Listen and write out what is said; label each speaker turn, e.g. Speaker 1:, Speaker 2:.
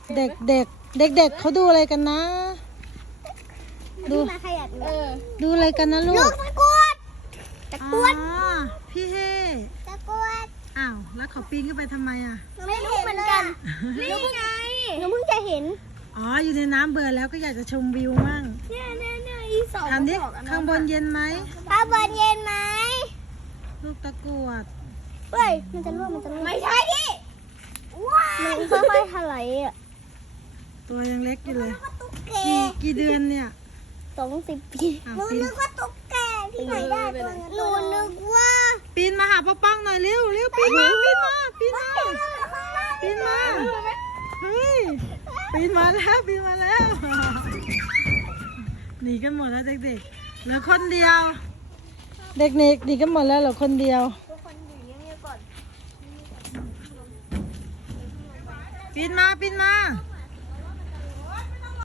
Speaker 1: เด็กเด็กเด็กเด็กเขาดูอะไรกันนะดูดูอะไรกันนะลูก
Speaker 2: ตะกรวด
Speaker 1: พี่เฮ
Speaker 2: ตะกรวด
Speaker 1: อ้าวแล้วเขาปีนขึ้นไปทำไมอ่ะ
Speaker 2: ไม่รู้เหมือนกันนี่ไงหนูเพิ่งจะเห็น
Speaker 1: อ๋ออยู่ในน้ำเบื่อแล้วก็อยากจะชมวิวมั่ง
Speaker 2: เนี่ยอีสอง
Speaker 1: ถามดิข้างบนเย็นไหม
Speaker 2: ข้างบนเย็นไหม
Speaker 1: ลูกตะกรวด
Speaker 2: เฮ้ยมันจะร่วงไม่ใช่ดิว้าวมันค่อยๆถลายอ่ะ
Speaker 1: ตัวยังเล็กอยู่เลยกี่เดือนเนี่ย
Speaker 2: 20 ปีหนูนึกว่าตุ๊กแกที่ไหนได้ตัวนี้หนูนึกว่า
Speaker 1: ปีนมาหาป้าป้องหน่อยเร็วเร็วปีนมาปีนมาปีนมาปีนมาเฮ้ยปีนมาแล้วปีนมาแล้วหนีกันหมดแล้วเด็กๆเหลือคนเดียวเด็กๆหนีกันหมดแล้วเหลือคนเดียว
Speaker 2: ทุกคนอยู่เงียบๆก่อน
Speaker 1: ปีนมาปีนมา